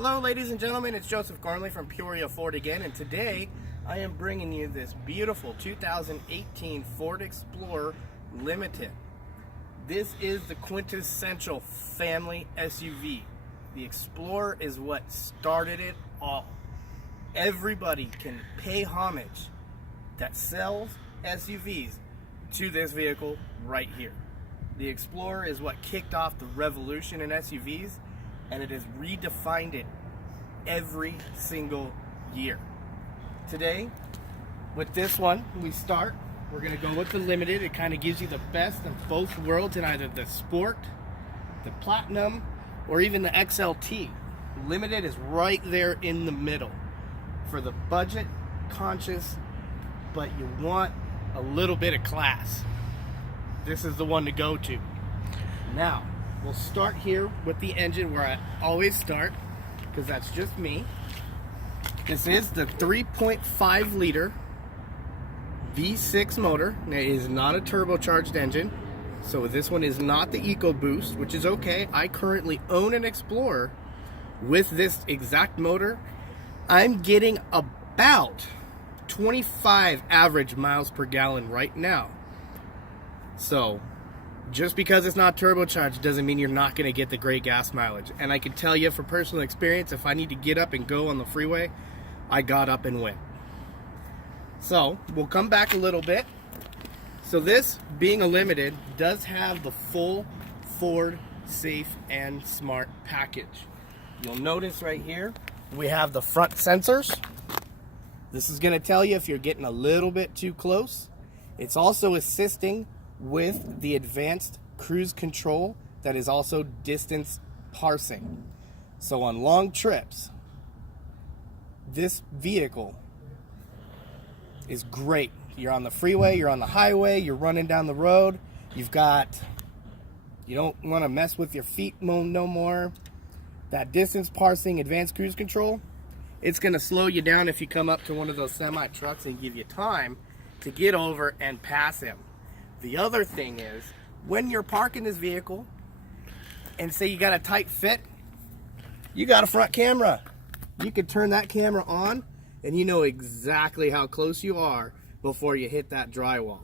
Hello ladies and gentlemen, it's Joseph Gormley from Peoria Ford again, and today I am bringing you this beautiful 2018 Ford Explorer Limited. This is the quintessential family SUV. The Explorer is what started it all. Everybody can pay homage that sells SUVs to this vehicle right here. The Explorer is what kicked off the revolution in SUVs, and it has redefined it every single year. Today, with this one, we're going to go with the Limited. It kind of gives you the best of both worlds in either the Sport, the Platinum, or even the XLT. Limited is right there in the middle for the budget conscious, but you want a little bit of class. This is the one to go to. Now, we'll start here with the engine where I always start, because that's just me. This is the 3.5 liter V6 motor. Now, it is not a turbocharged engine, so this one is not the EcoBoost, which is okay. I currently own an Explorer with this exact motor. I'm getting about 25 average miles per gallon right now. So just because it's not turbocharged doesn't mean you're not going to get the great gas mileage. And I can tell you from personal experience, if I need to get up and go on the freeway, I got up and went. So we'll come back a little bit. So this, being a Limited, does have the full Ford Safe and Smart package. You'll notice right here we have the front sensors. This is going to tell you if you're getting a little bit too close. It's also assisting with the advanced cruise control that is also distance parsing. So on long trips, this vehicle is great. You're on the freeway, you're on the highway, you're running down the road, you don't want to mess with your feet no more. That distance parsing advanced cruise control, it's going to slow you down if you come up to one of those semi trucks and give you time to get over and pass him. The other thing is, when you're parking this vehicle and say you got a tight fit, you got a front camera. You can turn that camera on and you know exactly how close you are before you hit that drywall.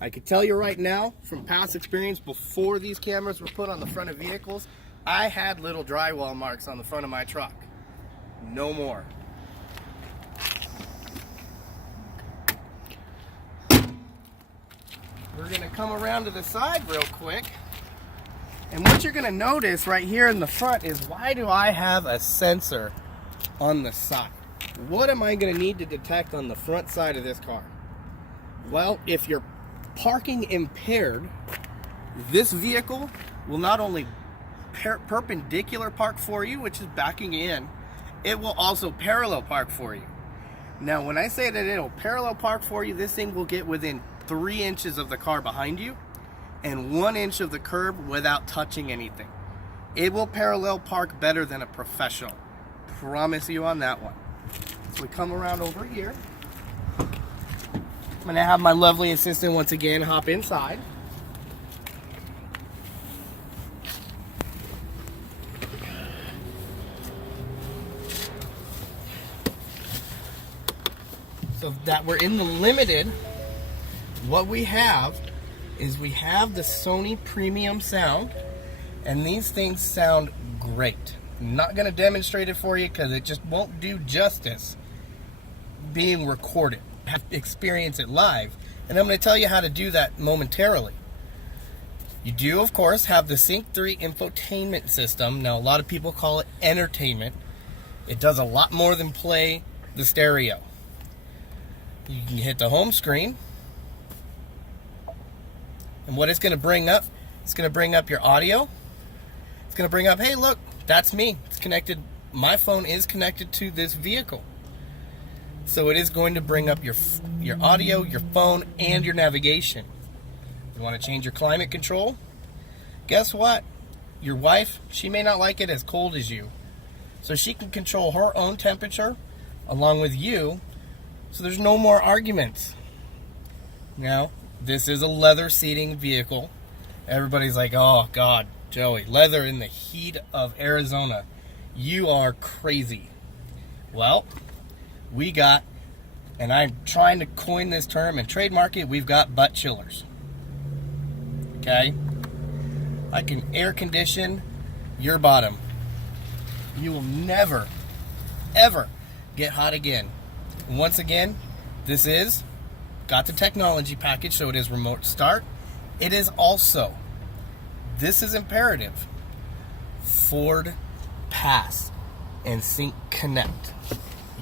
I can tell you right now, from past experience, before these cameras were put on the front of vehicles, I had little drywall marks on the front of my truck. No more. We're going to come around to the side real quick. And what you're going to notice right here in the front is, why do I have a sensor on the side? What am I going to need to detect on the front side of this car? Well, if you're parking impaired, this vehicle will not only perpendicular park for you, which is backing in, it will also parallel park for you. Now, when I say that it'll parallel park for you, this thing will get within 3 inches of the car behind you and 1 inch of the curb without touching anything. It will parallel park better than a professional. Promise you on that one. So we come around over here. I'm gonna have my lovely assistant once again hop inside. So that we're in the Limited, what we have is we have the Sony premium sound, and these things sound great. I'm not going to demonstrate it for you because it just won't do justice being recorded. I have to experience it live, and I'm going to tell you how to do that momentarily. You do, of course, have the Sync 3 Infotainment System. Now, a lot of people call it entertainment. It does a lot more than play the stereo. You can hit the home screen, and what it's going to bring up, it's going to bring up your audio. It's going to bring up, hey, look, that's me. It's connected. My phone is connected to this vehicle. So it is going to bring up your audio, your phone, and your navigation. You want to change your climate control? Guess what? Your wife, she may not like it as cold as you. So she can control her own temperature along with you, so there's no more arguments. Now, this is a leather seating vehicle. Everybody's like, oh God, Joey, leather in the heat of Arizona. You are crazy. Well, we got, and I'm trying to coin this term and trademark it, we've got butt chillers. Okay? I can air condition your bottom. You will never, ever get hot again. Once again, this is got the technology package, so it is remote start. It is also, this is imperative, Ford Pass and Sync Connect.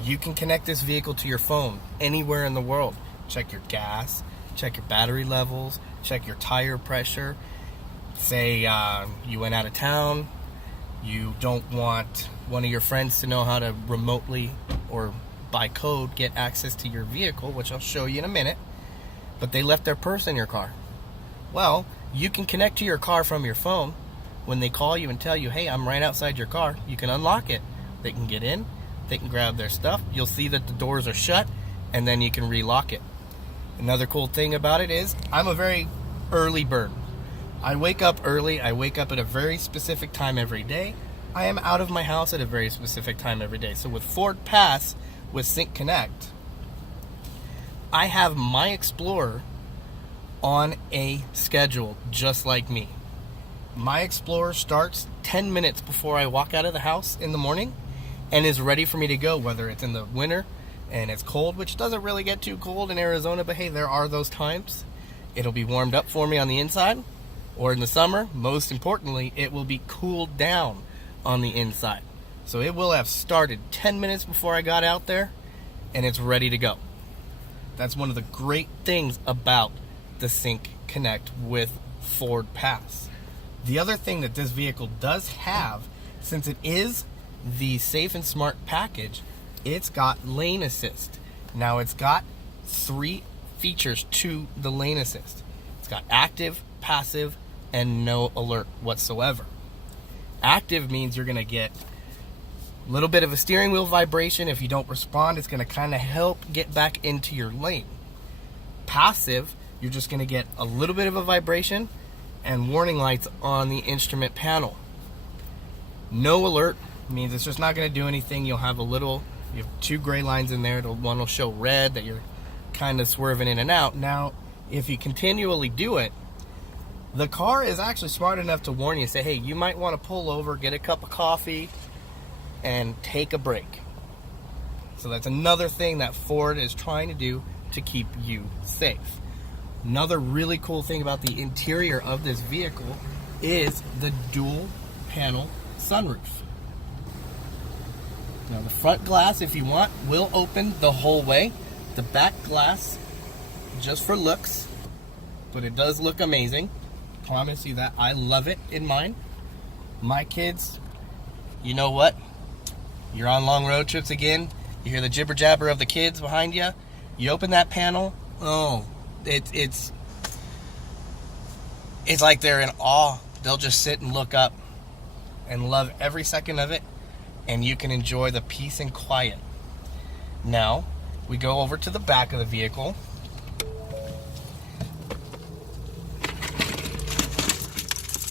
You can connect this vehicle to your phone anywhere in the world. Check your gas, check your battery levels, check your tire pressure. Say you went out of town, you don't want one of your friends to know how to remotely or by code get access to your vehicle, which I'll show you in a minute, but they left their purse in your car. Well, you can connect to your car from your phone. When they call you and tell you, hey, I'm right outside your car, you can unlock it. They can get in, they can grab their stuff. You'll see that the doors are shut, and then you can relock it. Another cool thing about it is I'm a very early bird. I wake up early. I wake up at a very specific time every day. I am out of my house at a very specific time every day. So with Ford Pass, with Sync Connect, I have my Explorer on a schedule just like me. My Explorer starts 10 minutes before I walk out of the house in the morning and is ready for me to go, whether it's in the winter and it's cold, which doesn't really get too cold in Arizona, but hey, there are those times. It'll be warmed up for me on the inside, or in the summer, most importantly, it will be cooled down on the inside. So it will have started 10 minutes before I got out there, and it's ready to go. That's one of the great things about the Sync Connect with Ford Pass. The other thing that this vehicle does have, since it is the Safe and Smart package, it's got lane assist. Now it's got 3 features to the lane assist. It's got active, passive, and no alert whatsoever. Active means you're going to get a little bit of a steering wheel vibration. If you don't respond, it's going to kind of help get back into your lane. Passive, you're just going to get a little bit of a vibration and warning lights on the instrument panel. No alert means it's just not going to do anything. You'll have you have 2 gray lines in there. One will show red that you're kind of swerving in and out. Now, if you continually do it, the car is actually smart enough to warn you, say, hey, you might want to pull over, get a cup of coffee, and take a break. So that's another thing that Ford is trying to do to keep you safe. Another really cool thing about the interior of this vehicle is the dual panel sunroof. Now the front glass, if you want, will open the whole way. The back glass, just for looks, but it does look amazing. Promise you that. I love it in mine. My kids, you know what? You're on long road trips again. You hear the jibber jabber of the kids behind you. You open that panel. Oh, it's like they're in awe. They'll just sit and look up and love every second of it, and you can enjoy the peace and quiet. Now, we go over to the back of the vehicle.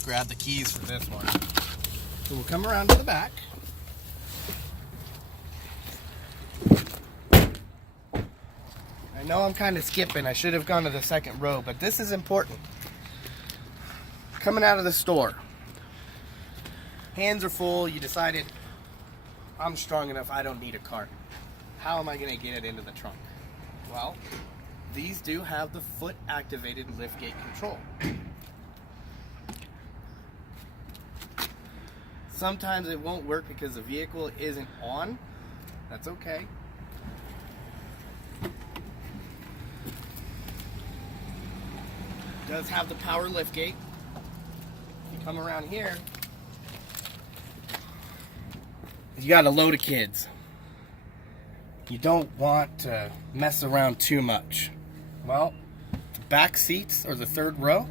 Grab the keys for this one. So we'll come around to the back. I know I'm kind of skipping. I should have gone to the second row, but this is important. Coming out of the store, hands are full. You decided, I'm strong enough, I don't need a cart. How am I going to get it into the trunk? Well, these do have the foot activated liftgate control. Sometimes it won't work because the vehicle isn't on. That's okay. It does have the power liftgate. If you come around here, you got a load of kids. You don't want to mess around too much. Well, the back seats, or the third row,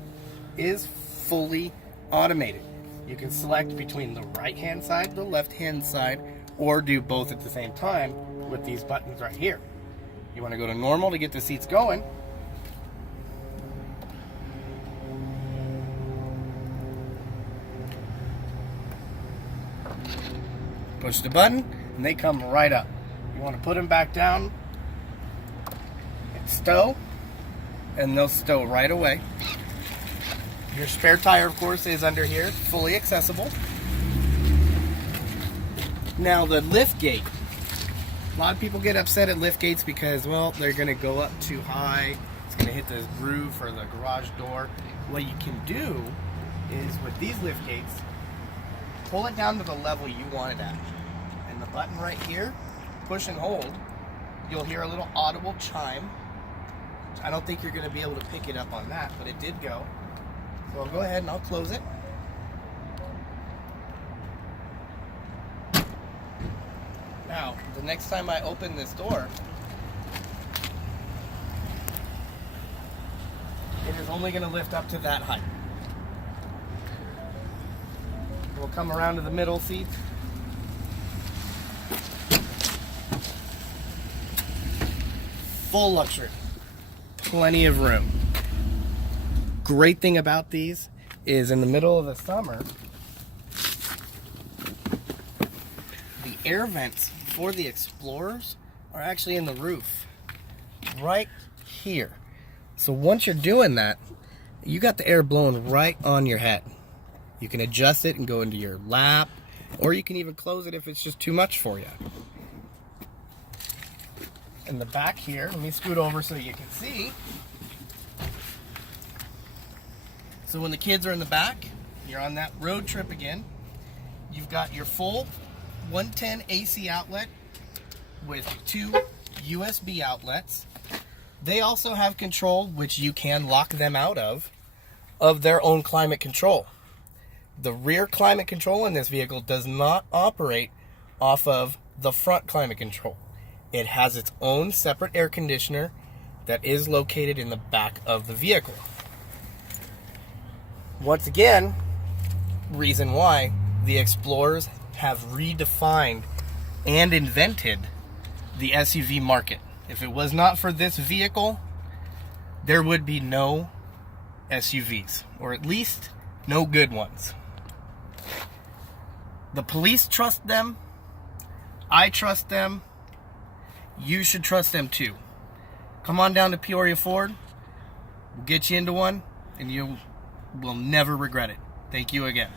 is fully automated. You can select between the right-hand side, the left-hand side, or do both at the same time with these buttons right here. You want to go to normal to get the seats going. Push the button, and they come right up. You want to put them back down, and stow, and they'll stow right away. Your spare tire, of course, is under here, fully accessible. Now the lift gate. A lot of people get upset at lift gates because, well, they're going to go up too high. It's going to hit the roof or the garage door. What you can do is, with these lift gates, pull it down to the level you want it at. And the button right here, push and hold, you'll hear a little audible chime. I don't think you're going to be able to pick it up on that, but it did go. So I'll go ahead and I'll close it. Now, the next time I open this door, it is only going to lift up to that height. We'll come around to the middle seat. Full luxury. Plenty of room. Great thing about these is in the middle of the summer, the air vents for the Explorers are actually in the roof. Right here. So once you're doing that, you got the air blowing right on your head. You can adjust it and go into your lap, or you can even close it if it's just too much for you. In the back here, let me scoot over so you can see. So when the kids are in the back, you're on that road trip again, you've got your full 110 AC outlet with 2 USB outlets. They also have control, which you can lock them out of their own climate control. The rear climate control in this vehicle does not operate off of the front climate control. It has its own separate air conditioner that is located in the back of the vehicle. Once again, reason why the Explorers have redefined and invented the SUV market. If it was not for this vehicle, there would be no SUVs, or at least no good ones. The police trust them. I trust them. You should trust them too. Come on down to Peoria Ford. We'll get you into one, and you will never regret it. Thank you again.